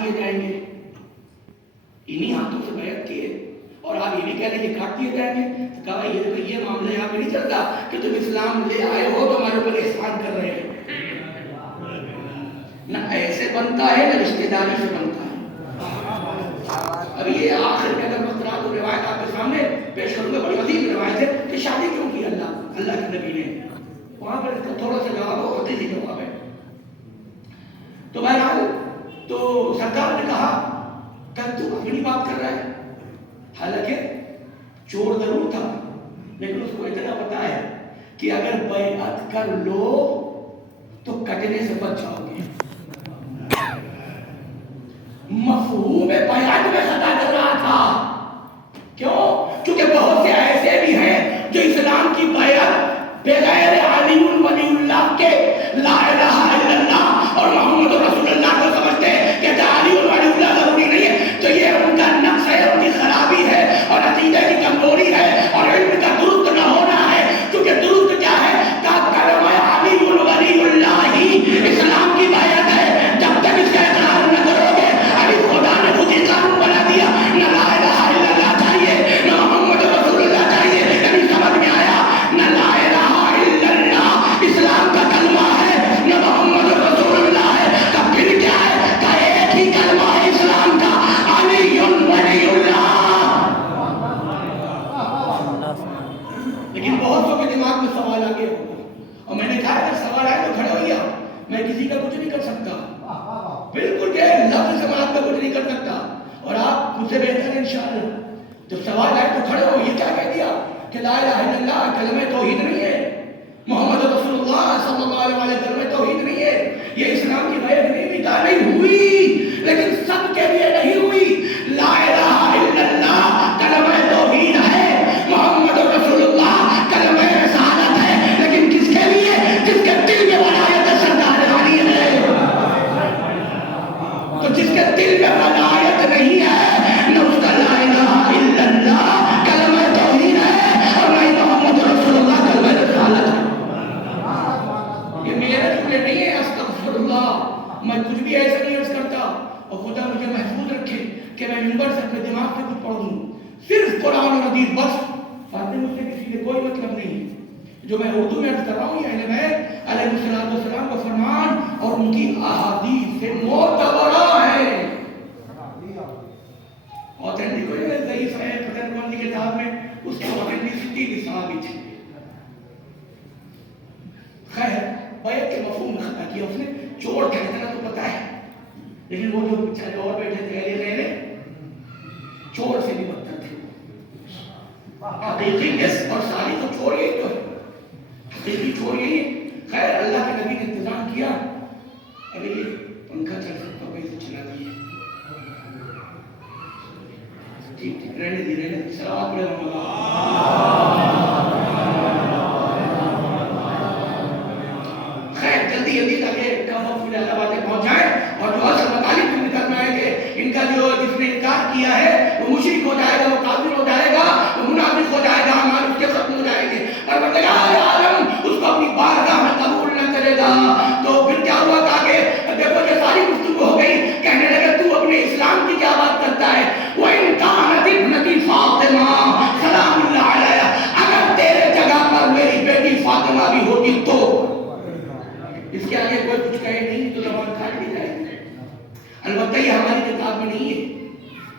دیے جائیں گے. انہی ہاتھوں سے بیعت کیے اور آپ یہ بھی کہہ رہے ہیں کہ کاٹ دیے جائیں گے. کہا یہ معاملہ یہاں پہ نہیں چلتا کہ تم اسلام لے آئے ہو تو ہمارے اوپر احسان کر رہے ہیں. نہ ایسے بنتا ہے نہ رشتہ داری سے بنتا ہے. اب یہ آخر میں اگر مسترات و روایت آپ کے سامنے پیش کروں گا, بڑی عظیم روایت ہے کہ شادی کیوں کی اللہ کے نبی نے. وہاں پر اس کا تھوڑا سا جواب ہو, حقیقی جواب ہے. تو بہرحال تو سرکار نے کہا کہ تو اپنی بات کر رہا ہے. حالانکہ چور ضرور تھا لیکن اس کو اتنا پتا ہے کہ اگر بیعت کر لو تو کٹنے سے بچ جاؤ گے. مفہوم بیعت میں خطا کر رہا تھا. کیوں؟ کیونکہ بہت سے ایسے بھی ہیں جو اسلام کی بیعت بغیر علی ولی اللہ کے لا الہ الا اللہ اور محمد رسول اللہ کو سمجھتے ہیں کہ علی ولی اللہ ضروری نہیں ہے. تو یہ ان کا نقص ہے, ان کی خرابی ہے اور عقیدے کی کمزوری ہے اور علم کا درست نہ ہونا ہے. کیونکہ درست کیا ہے کہ کلمہ علی ولی اللہ ہی اسلام کی بیعت ہے. جب تک اس کا اقرار نہ کرو گے, ابھی خدا نے خود ہی قانون بنا دیا, نہ لا الہ الا اللہ چاہیے نہ محمد رسول اللہ چاہیے. کبھی سمجھ میں آیا؟ نہ لا الہ الا اللہ اسلام کا کلمہ ہے نہ محمد رسول اللہ ہے. تب پھر کیا ہے کہ ایک ہی کلمہ ہے اسلام کا, علی ولی اللہ. لیکن بہت سو کے دماغ میں سوال آگے ہوگا اور میں نے کہا اگر سوال آئے تو کھڑے ہوئیے. میں کسی کا کچھ نہیں کر سکتا, بالکل کہ لفظ سے میں آپ کا کچھ نہیں کر سکتا اور آپ مجھ سے بہتر ہیں انشاءاللہ. تو سوال آئے تو کھڑے ہو. یہ کیا کہہ دیا کہ لا الہ الا اللہ کلمہ توحید نہیں ہے, محمد رسول اللہ صلی اللہ علیہ وسلم کلمہ توحید نہیں ہے, یہ اسلام کی بیعت نہیں. نکاح نہیں ہوئی لیکن سب کے لیے نہیں ہوئی. لا الہ الا اللہ کلمہ توحید ہے, محمد رسول اللہ کلمہ رسالت ہے, لیکن کس کے لیے؟ جس کے دل میں ولایت سرکار علی ہے. تو جس کے دل میں ولایت نہیں ہے نہ اس کا لا الہ الا اللہ کلمہ توحید ہے اور نہ ہی محمد رسول اللہ کلمہ رسالت ہے. یہ میرے جملے نہیں ہے, استغفر اللہ. میں کچھ بھی ایسا نہیں عرض کرتا اور خدا مجھے محفوظ رکھے کہ میں منبر سے اپنے دماغ سے کچھ پڑھ دوں. صرف قرآن اور حدیث بس. فاتح مجھ سے کسی کے کوئی مطلب نہیں. جو میں اردو میں عرض کر رہا ہوں یہ اہل بیت علیہ السلام کا فرمان اور ان کی احادیث سے معتبرہ ہے. اوتھینٹک کوئی ضعیف ہے پتہ کون سی کتاب میں اس کی اوتھینٹسٹی بھی ثابت ہے. خیر بیعت کے مفہوم میں خطا کیا اس نے. چور کا اتنا تو پتا ہے لیکن وہ جو بیچارے اور بیٹھے تھے اہل بیت چور سے بھی بدتر تھے. حقیقی نصف اور ساری تو چور یہی تو ہے, حقیقی چور یہی ہے. خیر اللہ کے نبی نے انتظام کیا. ابھی یہ پنکھا چل سکتا ہے اسے چلا دیے. ٹھیک ٹھیک رہنے دی. سلام علیکم. خیر جلدی جلدی تاکہ باتیں پہنچ جائیں اور جو اصل مطالب میں نکل میں آئے کہ ان کا جو جس نے انکار کیا ہے وہ مشرک ہو جائے گا, وہ کافر ہو جائے گا, وہ منافق ہو جائے گا, اعمال اس کے ختم ہو جائیں گے. پروردگار عالم اس کو اپنی بارگاہ میں قبول نہ کرے گا. تو پھر کیا ہوا کہ آگے دیکھو یہ ساری گفتگو ہو گئی. کہنے لگے تو اپنے اسلام کی کیا بات کرتا ہے؟ وَإِن كَانَتِ ابْنَتِي فَاطِمَةٌ سلام اللہ علیہا, اگر تیرے جگہ پر میری بیٹی فاطمہ بھی ہوتی تو. اس کے آگے کوئی کچھ کہے نہیں تو زبان کھا لی جائے گی. البتہ یہ ہماری کتاب میں نہیں ہے,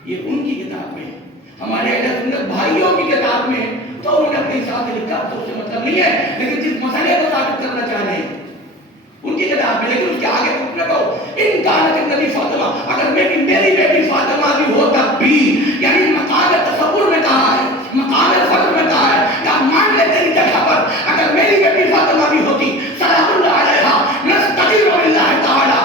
یہ ان کی کتاب میں ہے, ہمارے اہل سنت بھائیوں کی کتاب میں. تو انہوں نے اپنے حساب سے لکھا, تو اس سے مطلب نہیں ہے, لیکن جس مسئلے کو ثابت کرنا چاہ رہے ہیں ان کی کتاب میں. لیکن اس کے آگے کچھ نہ کہو. ان کانت ابنتی فاطمہ, اگر میری بیٹی فاطمہ بھی ہو تب بھی, یعنی مقام تصور میں کہا ہے, مقام فخر میں کہا ہے. یا مان لے تیری جگہ پر اگر میری بیٹی فاطمہ بھی ہوتی سلام اللہ علیہا نستغفر باللہ تعالی,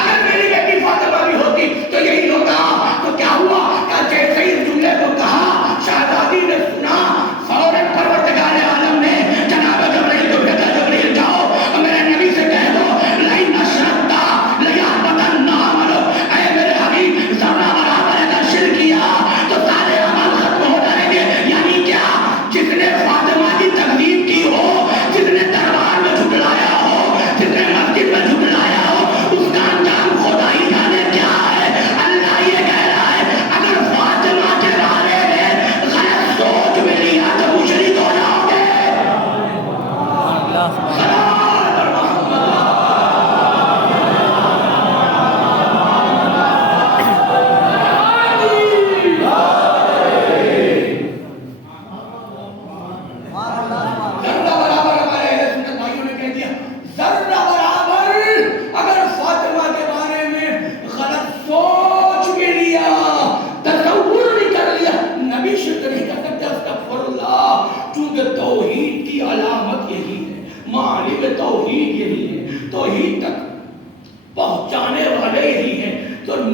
اگر میری بیٹی فاطمہ بھی ہوتی تو یہی ہوتا. تو کیا ہوا کہ جیسے ہی جملے کو کہا شہزادی نے سنا, فوراً پروردگار عالم نے جناب جبرائیل کو بھیجا, جبرائیل جاؤ اور میرے نبی سے کہہ دو لئن اشرکت لیحبطن عملک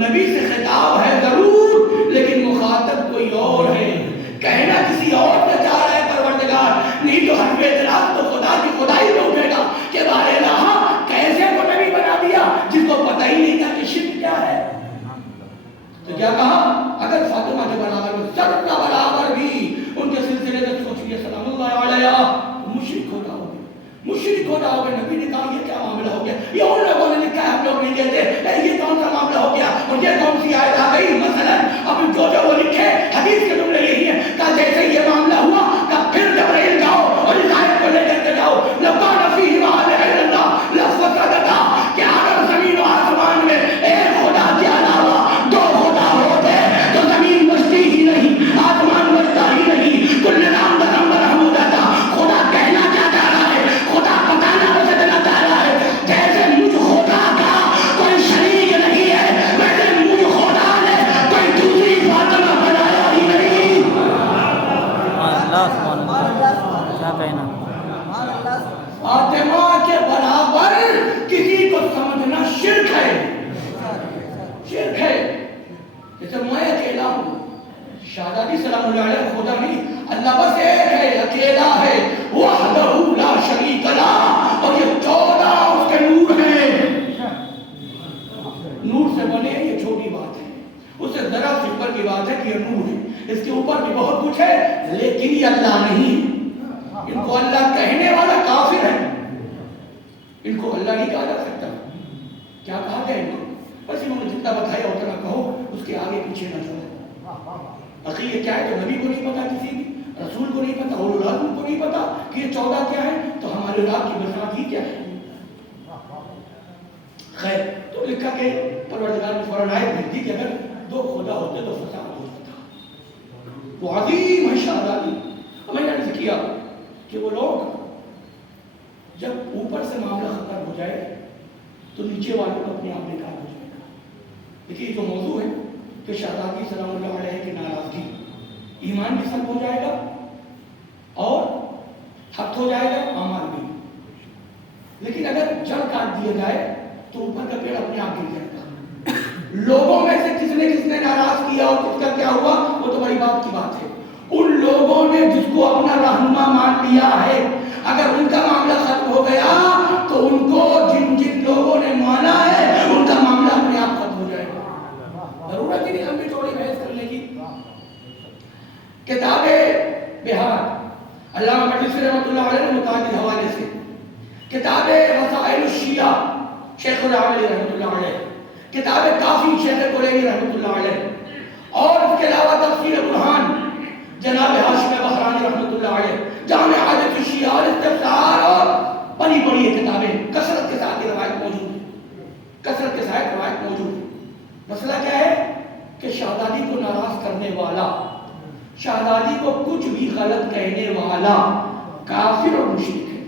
نبی سے خطاب ہے ضرور، لیکن مخاطب کوئی اور ہے، کہنا کسی اور کا چاہ رہا ہے پروردگار، نہیں تو حرف اعتراف تو خدا کی خدائی میں اٹھے گا کہ بار الہ کیسے کو نبی بنا دیا جس کو پتہ ہی نہیں تھا کہ شرک کیا ہے۔ تو کیا کہا، اگر فاطمہ کے برابر میں ذرہ برابر بھی ان کے سلسلے میں سوچیے سلام اللہ علیہ، مشرک ہو جاؤ گے، مشرک ہو جاؤ گے۔ نبی نے کہا یہ کیا معاملہ ہو گیا، یہ ان لوگوں نے لکھا ہے ہم لوگ نہیں کہتے، یہ کون سا معاملہ ہو گیا، اور یہ کون سی آیت آ گئی مثلا، اب جو وہ لکھے حدیث کے جملے یہی ہیں، کہا جیسے یہ معاملہ ہوا کہا پھر جبرائیل جاؤ اور اس آیت کو لے کر کے جاؤ، لَوْكَانَ فِيهِمَا آلِهَةٌ إِلَّا اللَّهُ لَفَسَدَتَا، کہ اگر زمین و آسمان میں ایک خدا کے علاوہ دو خدا ہوتے تو زمین بچتی ہی نہیں، آسمان بچتا ہی نہیں، کل نظام درہم برہم ہو جاتا۔ خدا کہنا کیا چاہ رہا ہے، خدا بتانا اسے دینا چاہ رہا ہے، جیسے مجھ خدا کا کوئی شریک نہیں ہے ویسے مجھ خدا نے کوئی دوسری فاطمہ بنایا ہی نہیں۔ کیا کہنا، فاطمہ کے برابر کسی کو سمجھنا شرک ہے، شرک ہے۔ جیسے میں اکیلا ہوں، شہزادی سلام اللہ علیہ خدا نہیں، اللہ بس ایک ہے، اکیلا ہے، وحدہ لا شریک لہ، اور یہ 14 اس کے نور ہیں، نور سے بنے یہ چھوٹی بات ہے، اس سے ذرا سی اوپر کی بات ہے کہ یہ نور ہے، اس کے اوپر بھی بہت کچھ ہے لیکن یہ اللہ نہیں ہے۔ ان کو اللہ کہنے والا کافر ہے، ان کو اللہ نہیں کہا جا سکتا۔ کیا کہا جائے ان کو، بس انہوں نے جتنا بتایا اتنا کہو، اس کے آگے پیچھے نہ جاؤ۔ عقیدہ کیا ہے تو نبی کو نہیں پتا، کسی بھی رسول کو نہیں پتا، اور اولاد کو نہیں پتا کہ یہ 14 کیا ہے، تو ہمارے اولاد کی بساط ہی کیا ہے۔ خیر، تو لکھا کہ پروردگار نے فوراً آیت بھیج دی کہ اگر دو خدا ہوتے تو فساد ہو جاتا۔ وہ عظیم ہے شہزادی، میں نے عرض کیا کہ وہ لوگ جب اوپر سے معاملہ ختم ہو جائے تو نیچے والوں کو اپنے آپ نکال ہو جائے گا۔ دیکھیے جو موضوع ہے کہ شہزادی سلام اللہ علیہ کی ناراضگی، ایمان بھی سب ہو جائے گا اور حق ہو جائے گا، اعمال بھی، لیکن اگر جڑ کاٹ دیا جائے تو اوپر کا پیڑ اپنے آپ گر جائے گا۔ لوگوں میں سے کس نے ناراض کیا اور کس کا کیا ہوا وہ تو بڑی بات کی بات ہے۔ ان لوگوں نے جس کو اپنا رہنما مان لیا ہے، اگر ان کا معاملہ ختم ہو گیا تو ان کو جن لوگوں نے مانا ہے ان کا معاملہ اپنے آپ ختم ہو جائے گا۔ ضرورت ہی نہیں ہم بھی تھوڑی بحث کرنے کی۔ کتاب بہار علامہ مجلسی رحمۃ اللہ علیہ نے متعدد حوالے سے، کتاب وسائل الشیعہ شیخ العاملی رحمۃ اللہ علیہ، کتاب کافی شیخ کلیمی رحمۃ اللہ علیہ، اور اس کے علاوہ تفسیر برہان جناب ہاشم بحرانی رحمۃ اللہ علیہ، جامع حاجت الشیعہ اور استفسار، اور بڑی بڑی کتابیں کثرت کے ساتھ روایت موجود ہے، کثرت کے ساتھ روایت موجود ہے۔ مسئلہ کیا ہے کہ شہزادی کو ناراض کرنے والا، شہزادی کو کچھ بھی غلط کہنے والا کافر اور مشرک ہے۔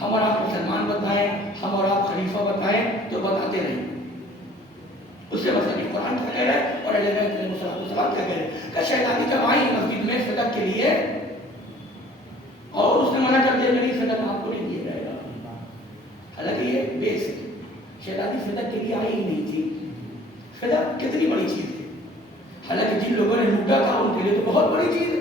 ہم اور آپ مسلمان بتائیں، ہم اور آپ خلیفہ بتائیں تو بتاتے رہیں، اس سے مسئلہ قرآن کیا کہہ رہا ہے اور اہل بیت علیہ السلام کیا کہہ رہے ہیں کہ شہزادی جب آئی مسجد میں صدق کے لیے اور اس نے منع کر دیا میری صدق آپ کو نہیں دیا جائے گا، حالانکہ یہ بیس ہے، شہزادی صدق کے لیے آئی ہی نہیں تھی۔ صدق کتنی بڑی چیز ہے، حالانکہ جن لوگوں نے لوٹا تھا ان کے لیے تو بہت بڑی چیز ہے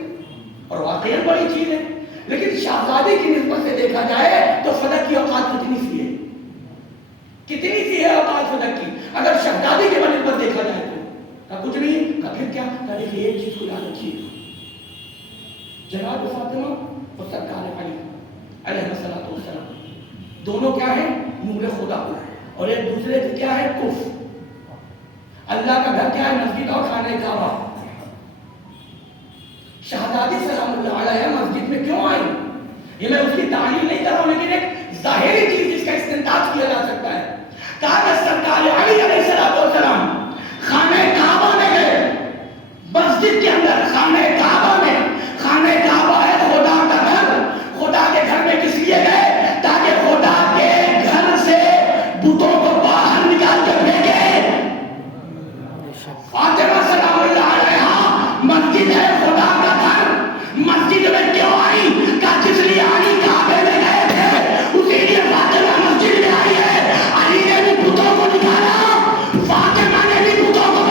اور واقعی بڑی چیز ہے، لیکن شہزادی کی نسبت سے دیکھا جائے تو صدق کی اوقات کتنی سی ہے، کتنی سی ہے اوقات صدق کی۔ اگر شہزادی کے بنسبت دیکھا جائے تو کچھ نہیں، پھر کیا دیکھیے ایک چیز کو یاد رکھیے، جناب فاطمہ اور سرکار علی علیہ السلام دونوں کیا ہیں، نور خدا، اور ایک دوسرے کے کیا ہے، کفر۔ اللہ کا گھر کیا ہے، مسجد اور خانہ کعبہ۔ شہزادی سلام اللہ علیہ مسجد میں کیوں آئی، یہ میں اس کی تعلیم نہیں کر رہا ہوں، لیکن ایک ظاہری چیز جس کا استنتاج کیا جا سکتا ہے۔ کہا سرکار علی علیہ السلام خانہ کعبہ میں گئے، مسجد کے اندر خانہ کعبہ میں، خانہ کعبہ ہے خدا کا گھر، خدا کے گھر میں کس لیے گئے، تاکہ خدا کے گھر سے بتوں کو باہر نکال کے پھینکے۔ فاطمہ سلام اللہ علیہ مسجد ہے خدا کا گھر، مسجد میں کیوں آئی، کہ جس لیے علی کعبے میں گئے تھے اسی لیے فاطمہ مسجد میں آئی ہے۔ علی نے بھی بتوں کو نکالا، فاطمہ نے بھی بتوں کو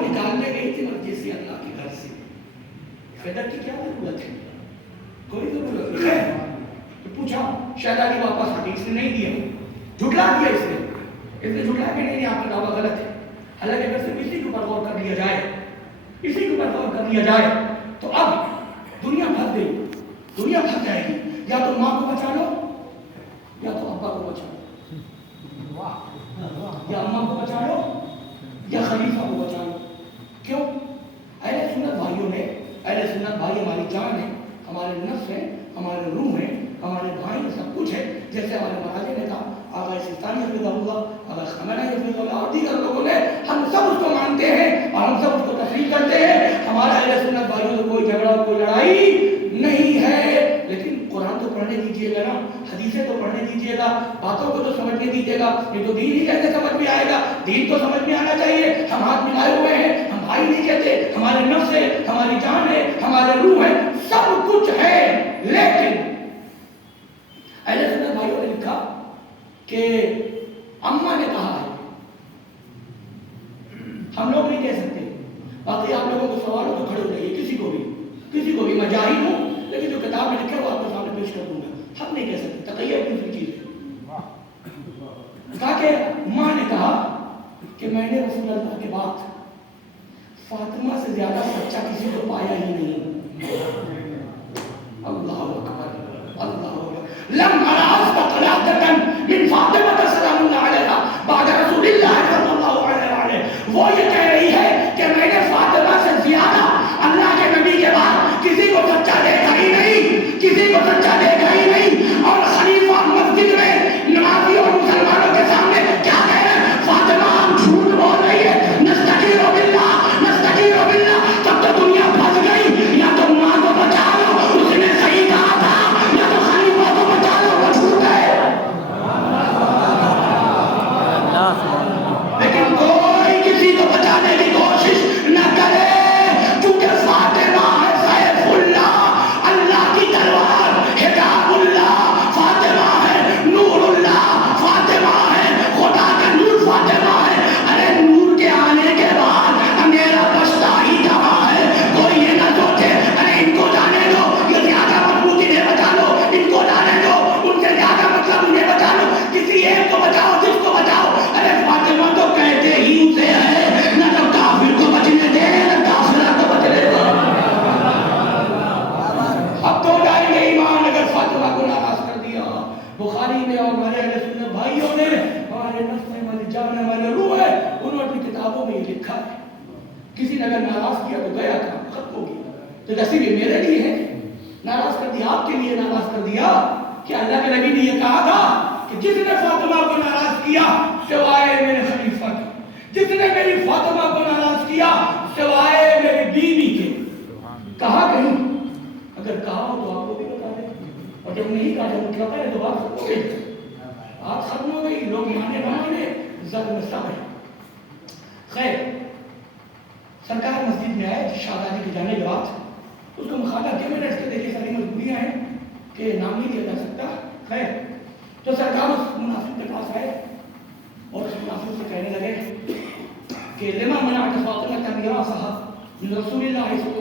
کو نکالنے گئی تھی مسجد سے اللہ کے گھر سے، فدر کی کیا ضرورت ہے؟ کوئی ضرورت نہیں ہے۔ تو پوچھا شہزادی واپس آ گئی، اس نے نہیں دیا، جھٹلا دیا اس نے جھٹلا کے نہیں، آپ کا دعویٰ غلط ہے۔ حالانکہ اگر صرف اسی کے اوپر غور کر لیا جائے، اسی کے اوپر غور کر لیا جائے تو اب دنیا پھنس گئی، دنیا پھنس جائے گی۔ یا تو ماں کو بچا لو یا تو ابا کو بچا لو، یا اماں کو بچا لو یا خلیفہ کو بچا لو۔ کیوں؟ اہل سنت بھائیوں نے، اہل سنت بھائی ہماری جان ہے، ہمارے نفس ہے، ہمارے روح ہے، ہمارے بھائی میں سب کچھ ہے۔ جیسے ہمارے مہاراجے نے کہا، آغا سلطانی حفظہ اللہ، آغا خامنہ حفظہ اللہ اور دیگر لوگوں نے، ہم سب اس کو مانتے ہیں اور ہم سب اس کو تسلیم کرتے ہیں۔ ہمارا اہل سنت بھائیوں سے کوئی جھگڑا اور کوئی لڑائی نہیں ہے۔ لیکن قرآن تو پڑھنے دیجیے گا نا، حدیثیں تو پڑھنے دیجیے گا، باتوں کو تو سمجھنے دیجیے گا۔ یہ تو دین ہی کیسے سمجھ میں آئے گا؟ دین تو سمجھ میں آنا چاہیے۔ ہم ہاتھ ملائے ہوئے ہیں، ہم بھائی نہیں کہتے، ہمارے نفس ہے، ہماری جان ہے، ہمارے روح ہے، سب کچھ ہے۔ لیکن اہل سنت بھائیوں نے لکھا کہ اماں نے کہا ہے، ہم لوگ نہیں کہہ سکتے۔ باقی آپ لوگوں کو سوال ہو تو کھڑے ہو جائیے، کسی کو بھی، میں جاہل ہوں لیکن جو کتاب میں لکھا ہے وہ آپ کے سامنے پیش کر دوں گا۔ ہم نہیں کہہ سکتے، تقیہ دوسری چیز ہے۔ کہا کہ ماں نے کہا کہ میں نے رسول اللہ کے بعد فاطمہ سے زیادہ سچا کسی کو پایا ہی نہیں۔ اللہ اکبر، اللہ اکبر۔ لم ارى قلادة من فاطمة سلام اللہ علیہا بعد رسول اللہ صلی اللہ علیہ وآلہ۔ وہ یہ کہہ رہی ہے کہ میں نے فاطمہ سے زیادہ اللہ کے نبی کے بعد کسی کو سچا دیکھا ہی نہیں، کسی کو سچا دیکھا ہی نہیں۔ اور خلیفہ مسجد میں نمازی اور مسلمانوں کے سامنے کیا کہہ رہے ہیں؟ فاطمہ ہم جھوٹ بول رہی ہے، نستغیر باللہ، نستغیر باللہ۔ تب تو دنیا پھنس گئی، یا تو ماں کو بچا لو، اس نے صحیح کہا تھا، یا تو خلیفہ کو بچا لو، وہ جھوٹ ہے۔ لیکن کوئی کسی کو بچانے کی کوشش نہ کرے، کیونکہ فاطمہ ہے سیف اللہ، اللہ کی تلوار، حجاب اللہ، فاطمہ ہے نور اللہ، فاطمہ ہے خدا کا نور، فاطمہ ہے۔ ارے نور کے آنے کے بعد اندھیرا بچتا ہی کہاں ہے؟ کوئی یہ نہ سوچے ارے ان کو جانے دو، یہ زیادہ مضبوط، انہیں بچا لو، ان کو جانے دو، ان سے زیادہ مطلب انہیں بچا لو، کسی ایک کو بچاؤ، جس کو بچاؤ۔ ارے فاطمہ تو کہتے ہی اسے ہے، نہ تو کافر کو بچنے دے نہ کافرہ کو بچنے دے۔ اب تو جائیں گے ایمان اگر فاطمہ کو ناراض کر دیا۔ بخاری میں اور ہمارے اہل سنت بھائیوں نے، ہمارے نفس میں، ہماری جان میں، ہمارے روح ہے، انہوں نے اپنی کتابوں میں یہ لکھا ہے، کسی نے اگر ناراض کیا تو گیا کام ختم ہو گیا۔ تو نصیب یہ میرے لیے ہے، ناراض کر دیا آپ کے لیے، ناراض کر دیا کہ اللہ کے نبی نے یہ کہا تھا کہ جس نے فاطمہ کو ناراض کیا سوائے میرے خلیفہ کے، جس نے میری فاطمہ کو ناراض کیا سوائے میری بیوی کے۔ کہا کہیں؟ اگر کہا ہو تو آپ کو بھی بتا دیں، اور جب نہیں کہا جب مطلب ہے تو بات ختم ہو گئی، بات ختم ہو گئی، لوگ مانے نہ مانے ظلم سب ہے۔ خیر، سرکار مسجد میں آئے شہزادی کے جانے کے بعد، اس کو مخاطب کیا، میں نے اس کے دیکھے ساری مجبوریاں ہیں کہ نام نہیں لیا جا سکتا۔ خیر، تو سرکار اس منافق کے پاس آئے اور اس منافق سے کہنے لگے کہ لما منعت فاطمة یا صاحب من رسول اللہ صلی اللہ